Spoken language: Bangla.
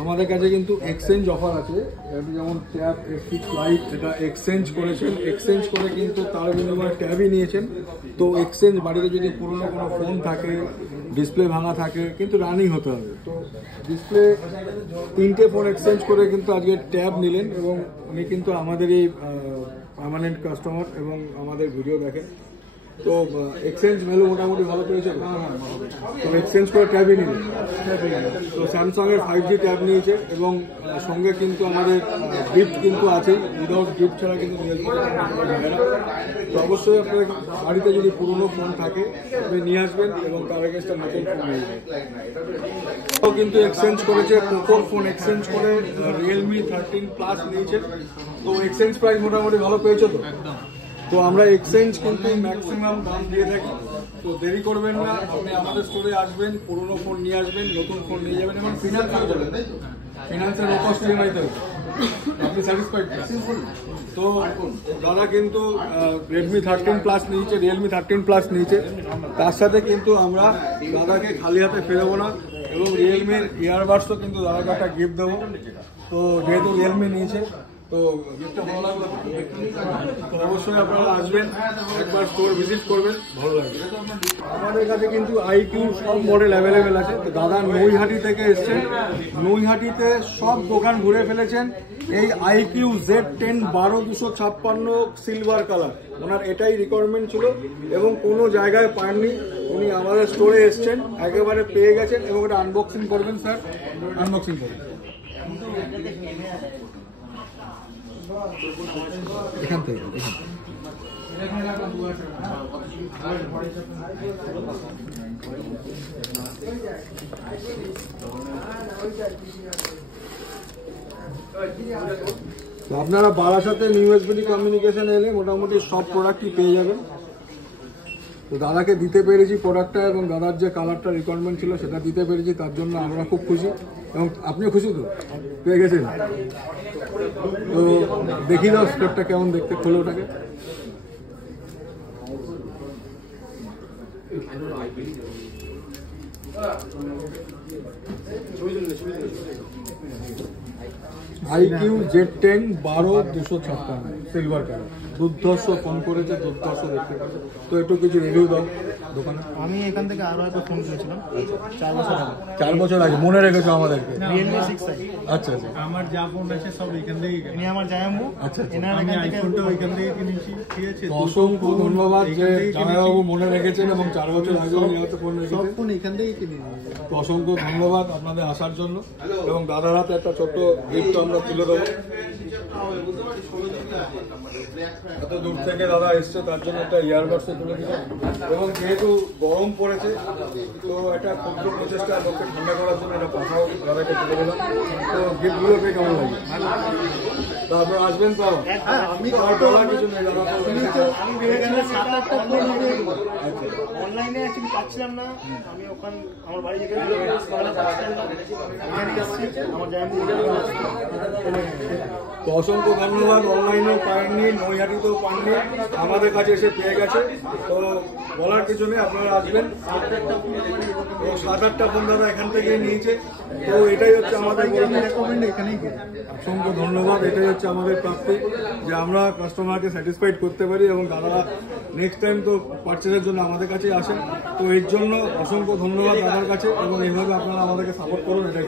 আমাদের কাছে কিন্তু এক্সচেঞ্জ অফার আছে। যেমন ট্যাব এফিক লাইট, এটা এক্সচেঞ্জ করেছেন, এক্সচেঞ্জ করে কিন্তু তার বিনিময়ে ট্যাবই নিয়েছেন। তো এক্সচেঞ্জ, বাড়িতে যদি পুরনো কোনো ফোন থাকে, ডিসপ্লে ভাঙা থাকে, কিন্তু রানিং হতে হবে। তো ডিসপ্লে 3টে ফোন এক্সচেঞ্জ করে কিন্তু আজকে ট্যাব নিলেন, এবং উনি কিন্তু আমাদেরই পার্মানেন্ট কাস্টমার এবং আমাদের ভিডিও দেখেন। তো এক্সচেঞ্জ ভ্যালু মোটামুটি ভালো পেয়েছে। তো এক্সচেঞ্জ করে ট্যাবই নিলেন। তো স্যামসাংয়ের 5G ট্যাব নিয়েছে, এবং সঙ্গে কিন্তু আমাদের গিফট কিন্তু আছে। উইদাউট গিফট ছাড়া কিন্তু নিয়ে আসবে না। তো অবশ্যই আপনার বাড়িতে যদি পুরনো ফোন থাকে আপনি নিয়ে আসবেন, এবং তার এগেইনস্টে নতুন ফোন নিয়ে যাবেন। তো কিন্তু এক্সচেঞ্জ করেছে, পোকোর ফোন এক্সচেঞ্জ করে রিয়েলমি 13 প্লাস নিয়েছে। তো এক্সচেঞ্জ প্রাইস মোটামুটি ভালো পেয়েছে। তো আমরা এক্সচেঞ্জ কিন্তু ম্যাক্সিমাম দাম দিয়ে থাকি। তো দেরি করবেন না, আপনি আমাদের স্টোরে আসবেন, পুরোনো ফোন নিয়ে আসবেন, নতুন ফোন নিয়ে যাবেন, এবং ফিনান্সও করবেন। ফিনান্সের অফার ইএমআইতে আপনি স্যাটিসফাইড। তো দাদা কিন্তু রেডমি 13 প্লাস নিয়েছে, রিয়েলমি 13 প্লাস নিয়েছে। তার সাথে কিন্তু আমরা দাদাকে খালি হাতে ফেরাবো না, এবং রিয়েলমির ইয়ারবাডসও কিন্তু দাদাকে একটা গিফট দেবো। তো যেহেতু রিয়েলমি নিয়েছে, তো গিফটটা ভালো লাগলো। তো অবশ্যই আপনারা আসবেন, একবার স্টোর ভিজিট করবেন, ভালো লাগবে। আমাদের কাছে কিন্তু আইকিউ সব মডেল অ্যাভেলেবেল আছে। তো দাদা নৈহাটি থেকে এসছেন, নৈহাটিতে সব দোকান ঘুরে ফেলেছেন। এই আইকিউ Z10 12256 সিলভার কালার, ওনার এটাই রিকোয়ারমেন্ট ছিল এবং কোনো জায়গায় পাননি। উনি আমাদের স্টোরে এসছেন, একেবারে পেয়ে গেছেন, এবং এটা আনবক্সিং করবেন। স্যার আনবক্সিং করবেন এখান থেকে। আপনারা বারাসাতে নিউ এসবিডি কমিউনিকেশন এলে মোটামুটি সব প্রোডাক্টই পেয়ে যাবেন। তো দাদাকে দিতে পেরেছি প্রোডাক্টটা, এবং দাদার যে কালারটা রিকোয়ারমেন্ট ছিল সেটা দিতে পেরেছি, তার জন্য আমরা খুব খুশি। এবং আপনিও খুশি তো পেয়ে গেছেন। তো দেখি দাও স্ক্রিপ্টটা কেমন দেখতে, খোলো ওটাকে। আইকিউ Z10 12256 সিলভার কালার, দুর্ধর্ষ ফোন করেছে, দুর্ধর্ষ দেখতে পাচ্ছে। তো একটু কিছু রিভিউ দাও দোকানে। আমি এখান থেকে আরো একটা ফোন কিনেছিলাম 4 বছর আগে। 4 বছর আগে মনে রেখেছো আমাদেরকে? Realme 6i। আচ্ছা আচ্ছা। আমার যা ফোন আছে সব এখান থেকেই কিনি। ইনি আমার জামাইবাবু। আচ্ছা আচ্ছা। আমি আইফোনটা ওইখান থেকে কিনেছি, ঠিক আছে। অসংখ্য ধন্যবাদ যে জামাইবাবু মনে রেখেছেন, এবং 4 বছর আগেও উনি হয়তো ফোন সব রেখেছেন। ফোন এখান থেকেই কিনে তো অসংখ্য ধন্যবাদ আপনাদের আসার জন্য, এবং দাদার হাতে একটা ছোট্ট গিফট আমরা তুলে দেবো। এত দূর থেকে দাদা এসছে, তার জন্য একটা ইয়ারবাডসও তুলে দিলাম। এবং যেহেতু গরম পড়েছে, তো একটা ক্ষুদ্র প্রচেষ্টা লোককে ঠান্ডা করার জন্য একটা পাঠাও দাদাকে তুলে দিলাম। তো গিফটগুলো পেয়ে কেমন লাগে? তো আপনারা আসবেন তো? আমি কিছু নেই দাদা, আমি ভেবেছিলাম 7-8টা ফোন হবে অনলাইনে, অ্যাকচুয়ালি পাচ্ছিলাম না। আমি ওখানে আমার বাড়ি যেখানে পাচ্ছিলাম না, এখানে এসেছি আমার জামাইবাবু। তো অসংখ্য ধন্যবাদ। অনলাইনেও পাননি, নৈহাটিতেও পাননি, আমাদের কাছে এসে পেয়ে গেছে। তো বলার কিছু নেই, আপনারা আসবেন। 7-8টা ফোন দাদা এখান থেকে নিয়েছে। তো এটাই হচ্ছে আমাদের রেকমেন্ড, এখানেই অসংখ্য ধন্যবাদ। এটাই হচ্ছে আমাদের প্রাপ্তি, যে আমরা কাস্টমারকে স্যাটিসফাইড করতে পারি, এবং দাদা নেক্সট টাইম তো পারচেজের জন্য আমাদের কাছেই আসেন। তো এর জন্য অসংখ্য ধন্যবাদ দাদার কাছে, এবং এইভাবে আপনারা আমাদেরকে সাপোর্ট করুন, এটাই।